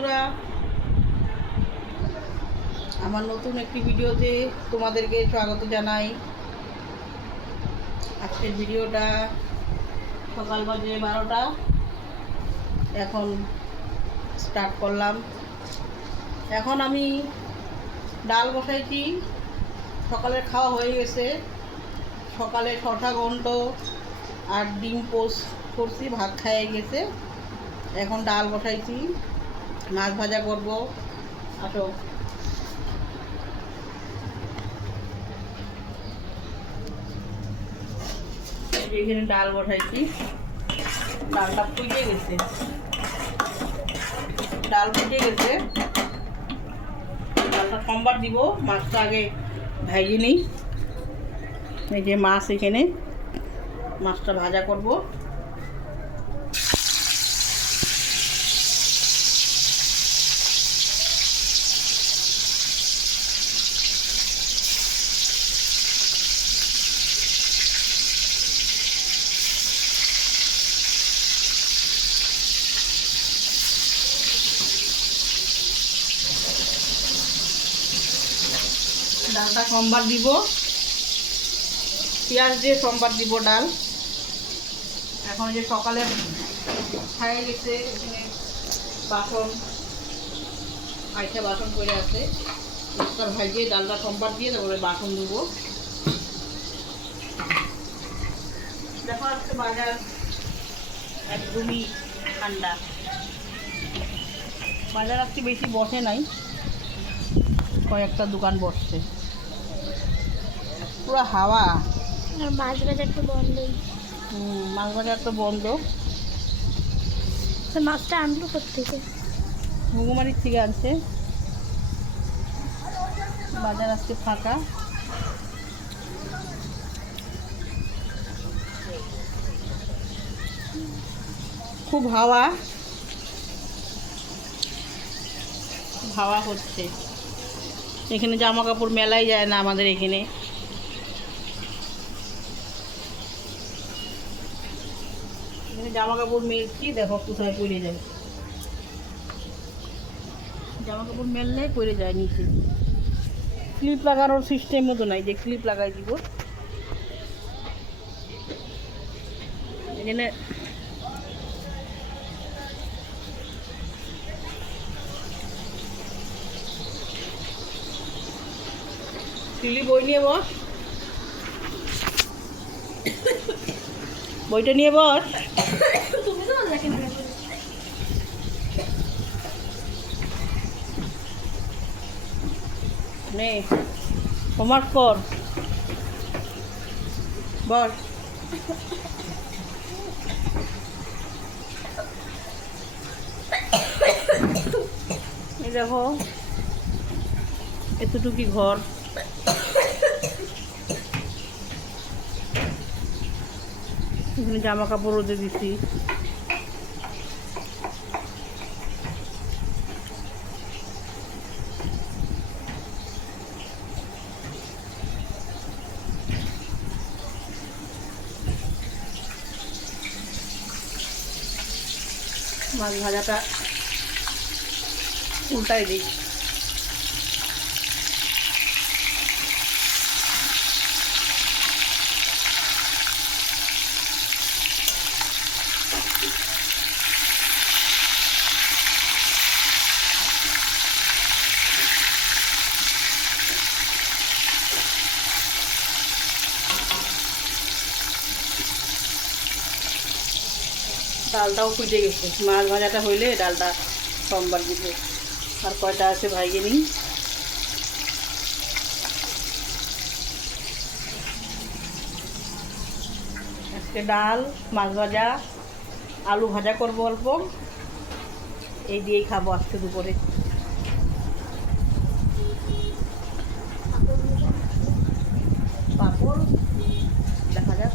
বন্ধুরা, আমার নতুন একটি ভিডিওতে তোমাদেরকে স্বাগত জানাই। আজকের ভিডিওটা সকাল বাজে 12টা, এখন স্টার্ট করলাম। এখন আমি ডাল বসাইছি, সকালের খাওয়া হয়ে গেছে। সকালে শসা ঘন্ট আর ডিম পোস্ট করছি, ভাত খাইয়ে গেছে। এখন ডাল বসাইছি, মাছ ভাজা করব। আসো, এখানে ডাল বসাইছি, ডালটা ফুটে গেছে, ডালটা সম্বার দিব। মাছটা আগে ভাজি নিই। এই যে মাছ, এখানে মাছটা ভাজা করব। ডালটা সম্বার দিব, পেঁয়াজ দিয়ে সম্বার দিব ডাল। এখন যে সকালে খাইয়ে গেছে, এখানে বাসন বাসন করে আছে, মাছটা ভাজিয়ে ডালটা সম্বার দিয়ে তারপরে বাসন দেবো। দেখো আজকে বাজার একদমই ঠান্ডা, বাজার আজকে বেশি বসে নাই, কয়েকটা দোকান বসছে। পুরো হাওয়া, আর মাছ বাজার তো বন্ধই। মাছ বাজার তো বন্ধ। মাছটা আনলো কোত্থেকে? ঘুঘুমারির থেকে আনছে। বাজার আজকে ফাঁকা। খুব হাওয়া হচ্ছে। এখানে জামা কাপড় মেলাই যায় না আমাদের এখানে। জামা কাপড় মেলছি, দেখো কোথায় পড়ে যাবে। জামা কাপড় মেললে পড়ে যায় নিচে। ক্লিপ লাগানোর সিস্টেম মতো নাই যে ক্লিপ লাগাই দিব। এখানে ক্লিপ বই নিয়ে বস, বইটা নিয়ে বস। নে হোমওয়ার্ক কর, বস। এই দেখো এতটুকু ঘর, এখানে জামা কাপড় রোদে দিছি। মাছ ভাজাটা উল্টাই দিই। ডালটাও ফুটে গেছে, মাছ ভাজাটা হইলে ডালটা সোমবার দিব। আর কয়টা আছে ভাইয়ে নিই। আজকে ডাল, মাছ ভাজা, আলু ভাজা করবো অল্প, এই দিয়েই খাবো আজকে দুপুরে। পাঁপড় দেখা যাক।